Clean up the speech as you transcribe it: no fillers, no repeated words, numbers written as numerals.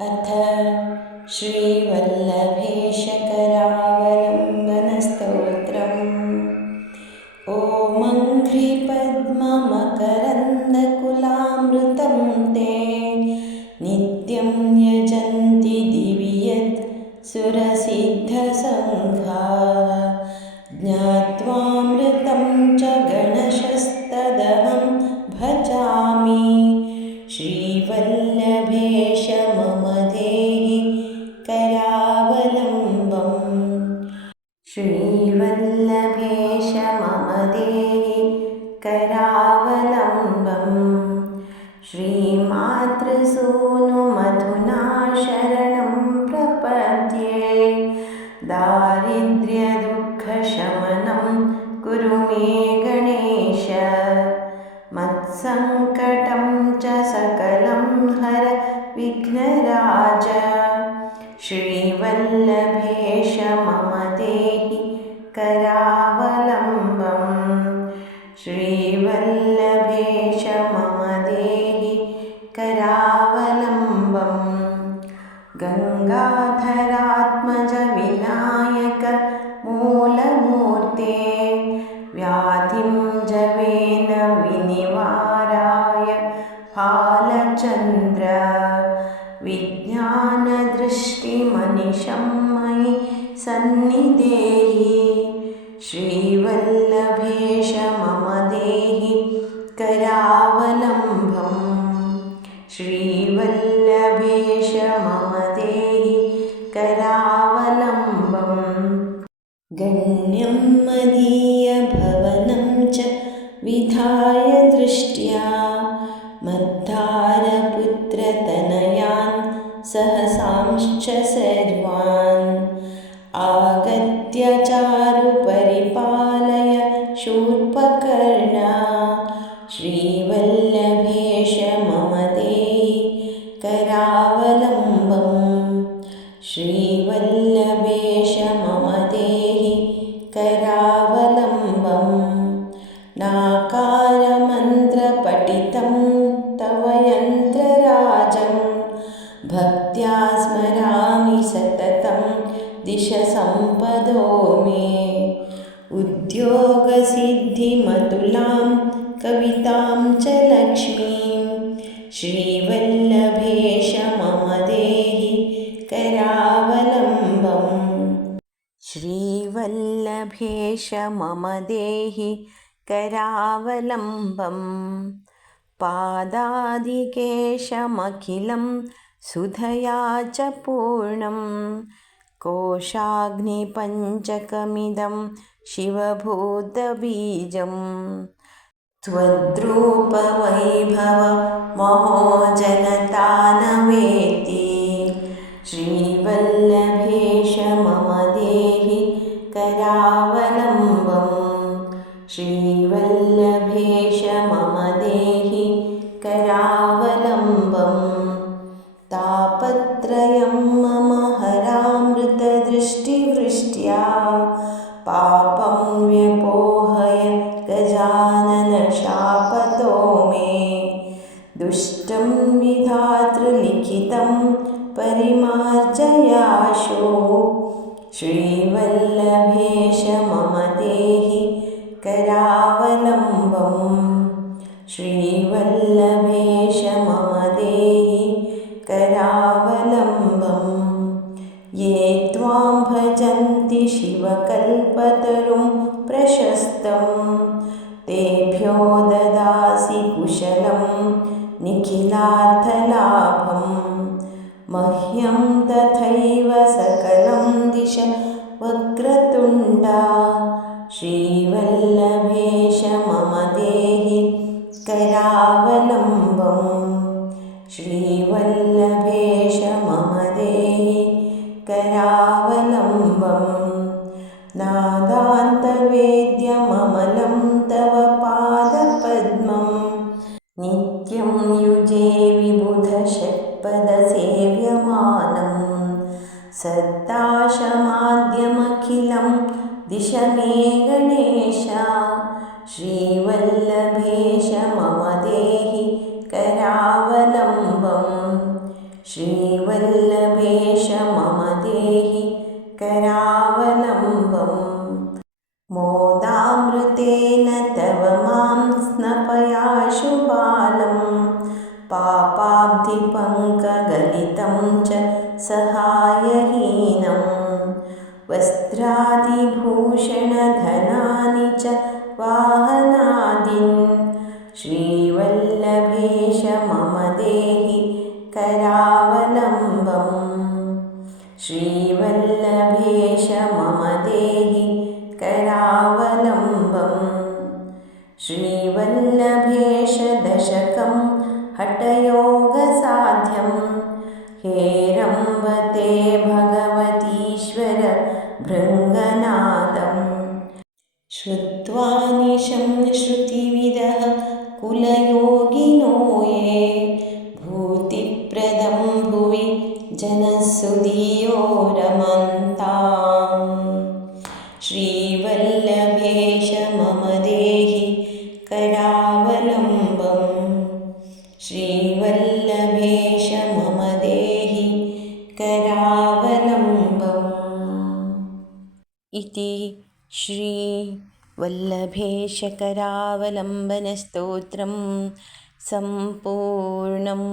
अथ श्रीवल्लभेशकरावलम्बनस्तोत्रम्। ओमङ्घ्रिपद्ममकरन्दकुलामृतं ते नित्यं यजन्ति दिवि यत् सुरसिद्धसङ्घाः। ज्ञात्वामृतं च गणशस्तदहं भजामि। श्रीवल्लभेश मम देहि करावलम्बम्। श्रीवल्लभेश मम देहि करावलम्बम्। श्रीमातृसूनुमधुना शरणं प्रपद्ये। दारिद्र्यदुःखशमनं कुरु मे गणेश। मत्सङ्कटं च सकलं हर विघ्नराज। श्रीवल्लभेश मम देहि करावलम्बम्। श्रीवल्लभेश मम देहि करावलम्बम्। गङ्गाधरात्मज विनायक मूलमूर्ते व्याधिं जवेन विनिवाराय फालचन्द्र। विज्ञानदृष्टिमनिशं मयि सन्निधेहि। श्रीवल्लभेश मम देहि करावलम्बम्। श्रीवल्लभेश मम देहि करावलम्बम्। गण्यं मदीयभवनं च विधाय दृष्ट्या मद्धारपुत्रतनयान् सहसांश्च सर्वान्। आगत्य चारु परिपालय शूर्पकर्णा। श्रीवल्लभेश मम देहि करावलम्बम्। श्रीवल्लभेश मम देहि करावलम्बम्। नाकारमन्त्रपठितं तव यन्त्रराजं भक्त्या स्मरामि सततं दिश सम्पदो मे। उद्योगसिद्धिमतुलां कवितां च लक्ष्मीं। श्रीवल्लभेश मम देहि करावलम्बम्। श्रीवल्लभेश मम देहि करावलम्बम्। पादादिकेशमखिलं सुधया च पूर्णं कोशाग्निपञ्चकमिदं शिवभूतबीजं। त्वद्रूपवैभवमहो न वेत्ति। श्रीवल्लभेश मम देहि करावलम्बम्। श्रीवल्लभेश मम देहि करावलम्बम्। तापत्रयं मम हरामृतदृष्टिवृष्ट्या पापं व्यपोहय गजानन शापतो मे। दुष्टं विधातृलिखितं परिमार्जयाशु। श्रीवल्लभेश मम देहि करावलम्बम्। श्रीवल्लभेश मम देहि करावलम्बम्। ये त्वां भजन्ति शिवकल्पतरुं प्रशस्तं तेभ्यो ददासि कुशलं निखिलार्थलाभम्। मह्यं तथैव सकलं दिश वक्रतुण्डा। श्रीवल्लभेश मम देहि करावलम्बम्। श्रीवल्लभेश मम देहि करावलम्बम्। नादान्तवेद्यममलं तव पादपद्मं नित्यं युजे विबुधषट्पदसेव्यमानं। सद्दाशमाद्यमखिलं दिश मे गणेश। श्रीवल्लभेश मम देहि करावलम्बम्। श्रीवल्लभेश मम देहि करावलम्बम् मोदामृतेन तव मां स्नपयाशु बालं पापाब्धिपङ्कगलितं च सहायहीनं वस्त्रादिभूषणधनानि च वाहनादीन् श्रीवल्लभेश मम देहि करावलम्बम् श्रीवल्लभेश मम देहि करावलम्बम् श्रीवल्लभेश दशकं हठयोगसाध्यं हेरम्ब ते भगवतीश्वर भृङ्गनादम् श्रुत्वा निशं श्रुतिविदः कुलयोगिनो ये भूतिप्रदं भुवि जनसुधियो रमन्ताम् श्रीवल्लभेश मम देहि करावलम्बम् श्रीवल्लभेश मम देहि करावलम्बम् इति श्रीवल्लभेशकरावलम्बनस्तोत्रं सम्पूर्णम्।